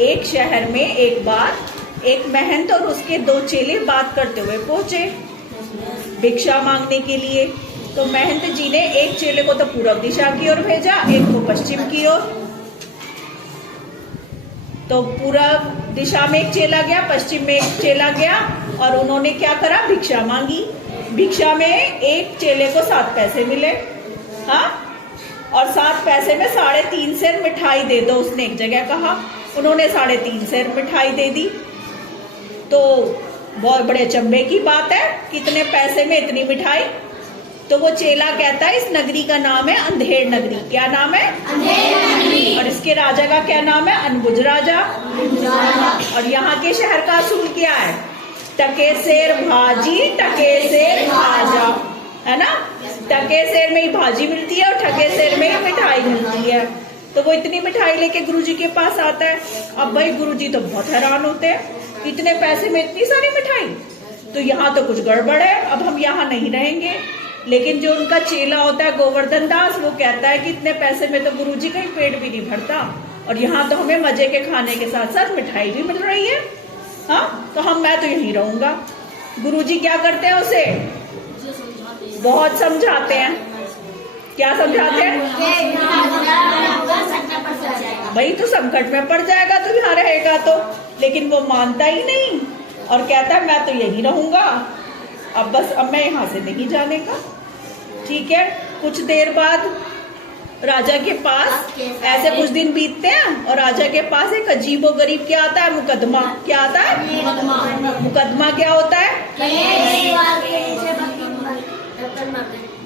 एक शहर में एक बार एक महंत और उसके 2 चेले बात करते हुए पहुंचे भिक्षा मांगने के लिए। तो महंत जी ने एक चेले को तो पूर्व दिशा की ओर भेजा, एक को पश्चिम की ओर। तो पूर्व दिशा में एक चेला गया, पश्चिम में एक चेला गया और उन्होंने क्या करा, भिक्षा मांगी। भिक्षा में एक चेले को 7 पैसे मिले, हाँ, और 7 पैसे में 3.5 सेर मिठाई दे दो, उसने एक जगह कहा। उन्होंने 3.5 सेर मिठाई दे दी। तो बहुत बड़े अचंभे की बात है, कितने पैसे में इतनी मिठाई। तो वो चेला कहता है इस नगरी का नाम है अंधेर नगरी। क्या नाम है? अंधेर नगरी। और इसके राजा का क्या नाम है? अनबुझ राजा। और यहाँ के शहर का असूल क्या है? टके सेर भाजी टके सेर भाजा, है ना। टके सेर में ही भाजी मिलती है और ठके सेर में ही मिठाई मिलती है। तो वो इतनी मिठाई लेके गुरुजी के पास आता है। अब भाई गुरुजी तो बहुत हैरान होते हैं, इतने पैसे में इतनी सारी मिठाई, तो यहाँ तो कुछ गड़बड़ है, अब हम यहाँ नहीं रहेंगे। लेकिन जो उनका चेला होता है गोवर्धन दास, वो कहता है कि इतने पैसे में तो गुरुजी का ही पेट भी नहीं भरता और यहाँ तो हमें मजे के खाने के साथ साथ मिठाई भी मिल रही है, हाँ, तो मैं तो यहीं रहूंगा। गुरुजी क्या करते हैं, उसे बहुत समझाते हैं। क्या समझाते हैं? भाई तो संकट में पड़ जाएगा तो यहाँ रहेगा तो, लेकिन वो मानता ही नहीं और कहता है मैं तो यहीं रहूंगा, अब मैं यहाँ से नहीं जाने का। ठीक है, कुछ देर बाद राजा के पास ऐसे कुछ दिन बीतते हैं और राजा के पास एक अजीबो गरीब क्या आता है, मुकदमा। क्या आता है? मुकदमा क्या होता है?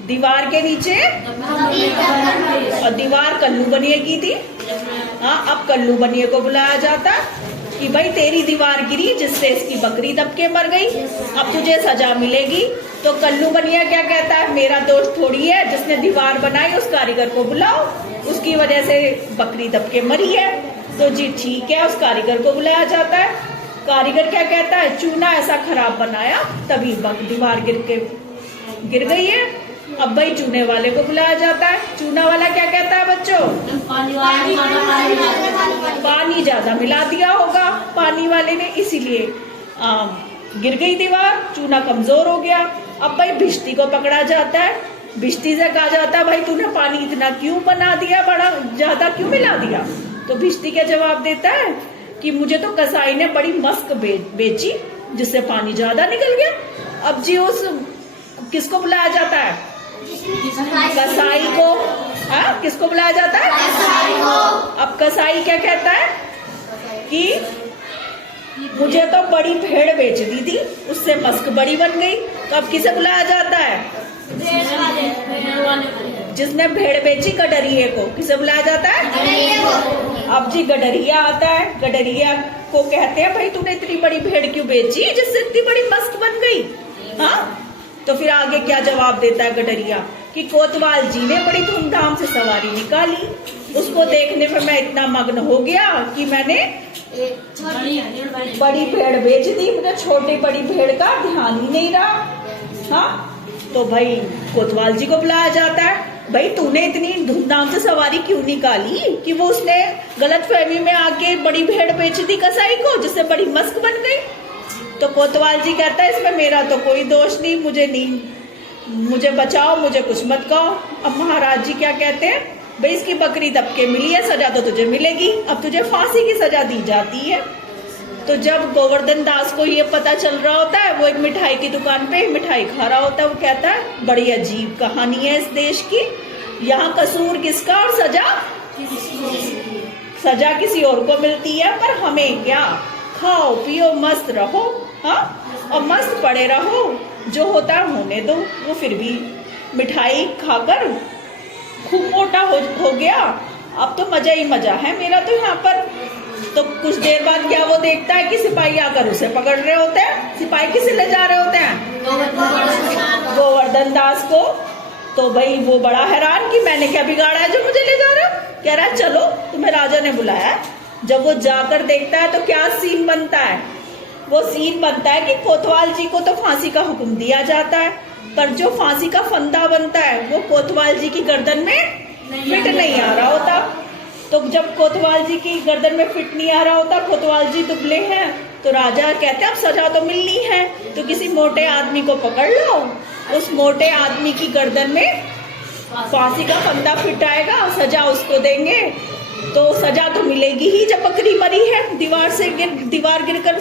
दीवार के नीचे, और दीवार कल्लू बनिए की थी। हाँ, अब कल्लू बनिए को बुलाया जाता कि भाई तेरी दीवार गिरी जिससे इसकी बकरी दब के मर गई, अब तुझे सजा मिलेगी। तो कल्लू बनिया क्या कहता है, मेरा दोष थोड़ी है, जिसने दीवार बनाई उस कारीगर को बुलाओ, उसकी वजह से बकरी दब के मरी है। तो जी ठीक है, उस कारीगर को बुलाया जाता है। कारीगर क्या कहता है, चूना ऐसा खराब बनाया तभी दीवार गिर गई है। अब भाई चूने वाले को बुलाया जाता है। चूना वाला क्या कहता है बच्चों, पानी ज्यादा मिला दिया होगा पानी वाले ने, इसीलिए गिर गई दीवार, चूना कमजोर हो गया। अब भाई भिश्ती को पकड़ा जाता है। भिश्ती से कहा जाता है भाई तूने पानी इतना क्यों बना दिया, बड़ा ज्यादा क्यों मिला दिया। तो भिश्ती क्या जवाब देता है कि मुझे तो कसाई ने बड़ी मस्क बेची जिससे पानी ज्यादा निकल गया। अब जी उस किसको बुलाया जाता है, कसाई को। हाँ, किसको बुलाया जाता है, कसाई को। अब कसाई क्या कहता है कि मुझे तो बड़ी भेड़ बेच दी थी, उससे मस्क बड़ी बन गई। तो अब किसे बुलाया जाता है, जिसने भेड़ बेची गडरिये को। किसे बुलाया जाता है, अब जी गडरिया आता है। गडरिया को कहते हैं भाई तूने इतनी बड़ी भेड़ क्यों बेची जिससे इतनी बड़ी मस्क बन गई। हाँ, तो फिर आगे क्या जवाब देता है गडरिया कि कोतवाल जी ने बड़ी धूमधाम से सवारी निकाली, उसको देखने में मैं इतना मग्न हो गया कि मैंने बड़ी भेड़ बेच दी, मुझे छोटी बड़ी भेड़ का ध्यान ही नहीं रहा। हाँ, तो भाई कोतवाल जी को बुलाया जाता है। भाई तूने इतनी धूमधाम से सवारी क्यों निकाली कि वो उसने गलत फहमी में आके बड़ी भेड़ बेच दी कसाई को, जिससे बड़ी मस्क बन गई। तो कोतवाल जी कहता है इसमें मेरा तो कोई दोष नहीं, मुझे बचाओ, मुझे कुछ मत कहो। अब महाराज जी क्या कहते हैं, भाई इसकी बकरी दब के मिली है, सजा तो तुझे मिलेगी, अब तुझे फांसी की सजा दी जाती है। तो जब गोवर्धन दास को ये पता चल रहा होता है, वो एक मिठाई की दुकान पे मिठाई खा रहा होता है। वो कहता है बड़ी अजीब कहानी है इस देश की, यहाँ कसूर किसका और सजा किसी और को मिलती है, पर हमें क्या, खाओ पियो मस्त रहो। हाँ, और मस्त पड़े रहो, जो होता है होने दो। वो फिर भी मिठाई खाकर खूब मोटा हो गया, अब तो मजा ही मजा है मेरा तो यहाँ पर। तो कुछ देर बाद क्या वो देखता है कि सिपाही आकर उसे पकड़ रहे होते हैं। सिपाही किसे ले जा रहे होते हैं, गोवर्धन दास को। तो भाई वो बड़ा हैरान कि मैंने क्या बिगाड़ा है जो मुझे ले जा रहे हो। कह रहा है चलो तुम्हें राजा ने बुलाया। जब वो जाकर देखता है तो क्या सीन बनता है, वो सीन बनता है कि कोतवाल जी को तो फांसी का हुक्म दिया जाता है, पर जो फांसी का फंदा बनता है वो कोतवाल जी की गर्दन में फिट नहीं आ रहा होता। तो जब कोतवाल जी की गर्दन में फिट नहीं आ रहा होता, कोतवाल जी दुबले हैं, तो राजा कहते हैं अब सजा तो मिलनी है, तो किसी मोटे आदमी को पकड़ लो, उस मोटे आदमी की गर्दन में फांसी का फंदा फिट आएगा, सजा उसको देंगे, तो सजा तो मिलेगी ही जब बकरी मरी है दीवार गिरकर।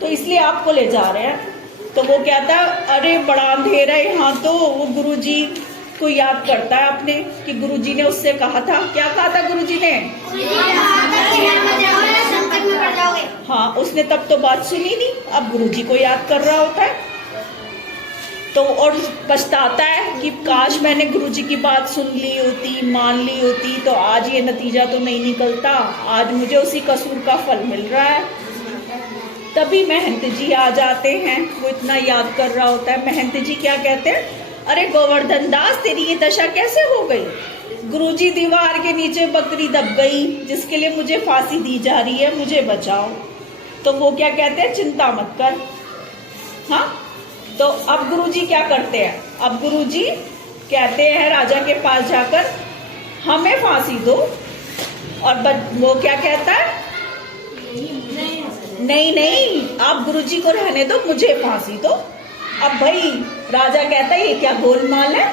तो इसलिए आपको ले जा रहे हैं। तो वो कहता है अरे बड़ा अंधेरा है यहाँ, तो वो गुरुजी को याद करता है अपने कि गुरुजी ने उससे कहा था, क्या कहा था गुरुजी ने? हाँ, उसने तब तो बात सुनी नहीं, अब गुरुजी को याद कर रहा होता है। तो और पछताता है कि काश मैंने गुरुजी की बात सुन ली होती, मान ली होती, तो आज ये नतीजा तो नहीं निकलता, आज मुझे उसी कसूर का फल मिल रहा है। तभी महंत जी आ जाते हैं, वो इतना याद कर रहा होता है। महंत जी क्या कहते हैं, अरे गोवर्धन दास तेरी ये दशा कैसे हो गई? गुरुजी दीवार के नीचे बकरी दब गई जिसके लिए मुझे फांसी दी जा रही है, मुझे बचाओ। तो वो क्या कहते हैं, चिंता मत कर। हाँ, तो अब गुरुजी क्या करते हैं, अब गुरुजी कहते हैं राजा के पास जाकर हमें फांसी दो, और वो क्या कहता है, नहीं नहीं आप गुरुजी को रहने दो, मुझे फांसी दो। अब भाई राजा कहता है ये क्या गोलमाल है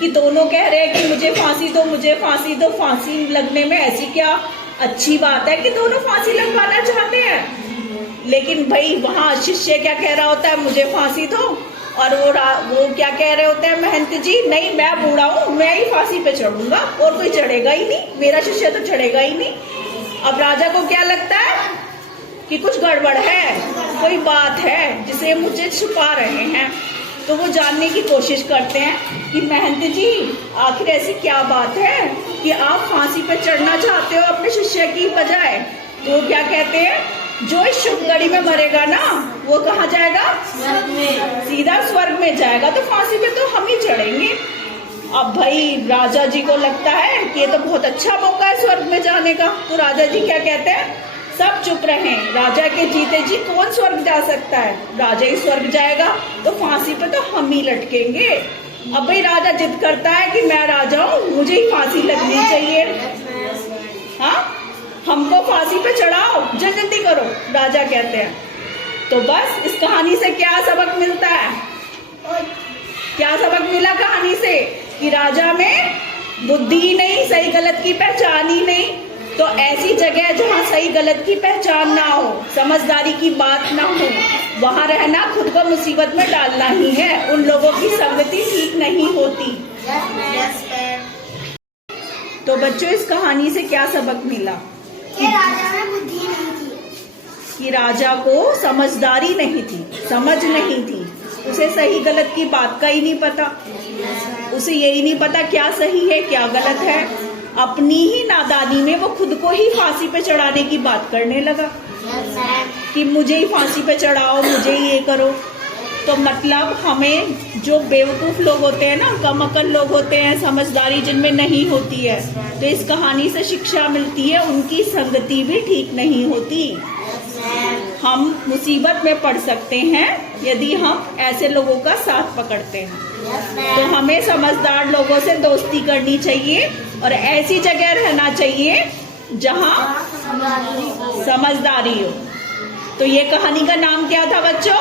कि दोनों कह रहे हैं कि मुझे फांसी दो, मुझे फांसी दो। फांसी लगने में ऐसी क्या अच्छी बात है कि दोनों फांसी लगवाना चाहते हैं? लेकिन भाई वहां शिष्य क्या कह रहा होता है, मुझे फांसी दो, और वो क्या कह रहे होते हैं, महंत जी नहीं मैं बूढ़ा हूँ, मैं ही फांसी पे चढ़ूंगा और कोई चढ़ेगा ही नहीं, मेरा शिष्य तो चढ़ेगा ही नहीं। अब राजा को क्या लगता है कि कुछ गड़बड़ है, कोई बात है जिसे मुझे छुपा रहे हैं। तो वो जानने की कोशिश करते हैं कि महंत जी आखिर ऐसी क्या बात है कि आप फांसी पर चढ़ना चाहते हो अपने शिष्य की बजाय। तो क्या कहते हैं, जो इस शुभ घड़ी में मरेगा ना वो कहाँ जाएगा, स्वर्ग में, सीधा स्वर्ग में जाएगा, तो फांसी पे तो हम ही चढ़ेंगे। अब भाई राजा जी को लगता है कि ये तो बहुत अच्छा मौका है स्वर्ग में जाने का। तो राजा जी क्या कहते हैं, सब चुप रहें, राजा के जीते जी कौन स्वर्ग जा सकता है, राजा ही स्वर्ग जाएगा, तो फांसी पे तो हम ही लटकेंगे। अब भाई राजा जिद करता है कि मैं राजा हूँ, मुझे ही फांसी लगनी चाहिए, हाँ हमको फांसी पे चढ़ाओ, जल्दी करो, राजा कहते हैं। तो बस इस कहानी से क्या सबक मिलता है, क्या सबक मिला कहानी से कि राजा में बुद्धि ही नहीं, सही गलत की पहचान ही नहीं। तो ऐसी जगह जहाँ सही गलत की पहचान ना हो, समझदारी की बात ना हो, वहाँ रहना खुद को मुसीबत में डालना ही है। उन लोगों की संगति ठीक नहीं होती। तो बच्चों इस कहानी से क्या सबक मिला कि राजा में बुद्धि नहीं थी, कि राजा को समझदारी नहीं थी, समझ नहीं थी, उसे सही गलत की बात का ही नहीं पता, उसे यही नहीं पता क्या सही है क्या गलत है। अपनी ही नादानी में वो खुद को ही फांसी पे चढ़ाने की बात करने लगा कि मुझे ही फांसी पे चढ़ाओ, मुझे ही ये करो। तो मतलब हमें जो बेवकूफ लोग होते हैं ना, कम अकल लोग होते हैं, समझदारी जिनमें नहीं होती है, तो इस कहानी से शिक्षा मिलती है उनकी संगति भी ठीक नहीं होती। हम मुसीबत में पड़ सकते हैं यदि हम ऐसे लोगों का साथ पकड़ते हैं। तो हमें समझदार लोगों से दोस्ती करनी चाहिए और ऐसी जगह रहना चाहिए जहाँ समझदारी हो। तो ये कहानी का नाम क्या था बच्चों?